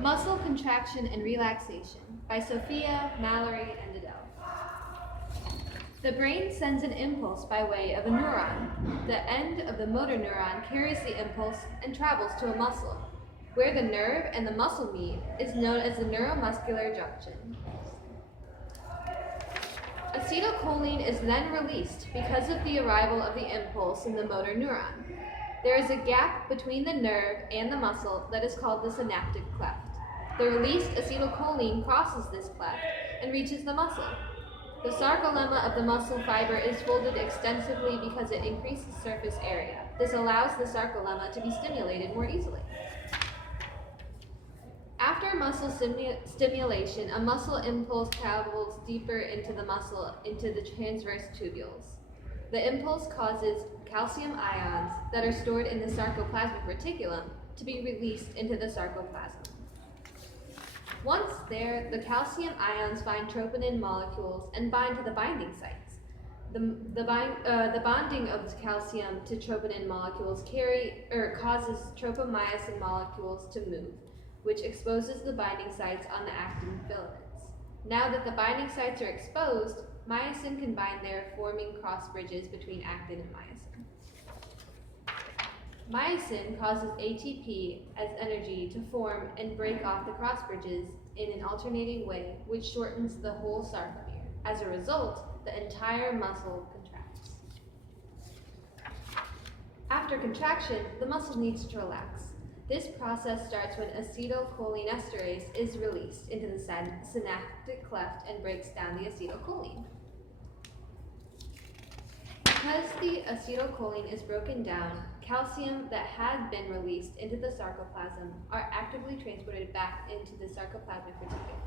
Muscle Contraction and Relaxation by Sophia, Mallory, and Adele. The brain sends an impulse by way of a neuron. The end of the motor neuron carries the impulse and travels to a muscle. Where the nerve and the muscle meet is known as the neuromuscular junction. Acetylcholine is then released because of the arrival of the impulse in the motor neuron. There is a gap between the nerve and the muscle that is called the synaptic cleft. The released acetylcholine crosses this cleft and reaches the muscle. The sarcolemma of the muscle fiber is folded extensively because it increases surface area. This allows the sarcolemma to be stimulated more easily. After muscle stimulation, a muscle impulse travels deeper into the muscle, into the transverse tubules. The impulse causes calcium ions that are stored in the sarcoplasmic reticulum to be released into the sarcoplasm. Once there, the calcium ions find troponin molecules and bind to the binding sites. The bonding of calcium to troponin molecules causes tropomyosin molecules to move, which exposes the binding sites on the actin filaments. Now that the binding sites are exposed, myosin can bind there, forming cross bridges between actin and myosin. Myosin causes ATP as energy to form and break off the cross bridges in an alternating way, which shortens the whole sarcomere. As a result, the entire muscle contracts. After contraction, the muscle needs to relax. This process starts when acetylcholinesterase is released into the synaptic cleft and breaks down the acetylcholine. Because the acetylcholine is broken down, calcium that had been released into the sarcoplasm are actively transported back into the sarcoplasmic reticulum.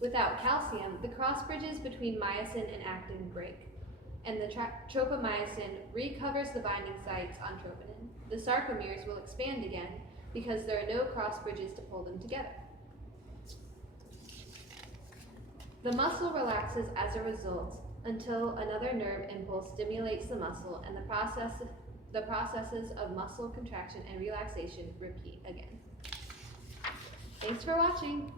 Without calcium, the cross bridges between myosin and actin break, and the tropomyosin recovers the binding sites on troponin. The sarcomeres will expand again because there are no cross bridges to pull them together. The muscle relaxes as a result until another nerve impulse stimulates the muscle, and the processes of muscle contraction and relaxation repeat again. Thanks for watching.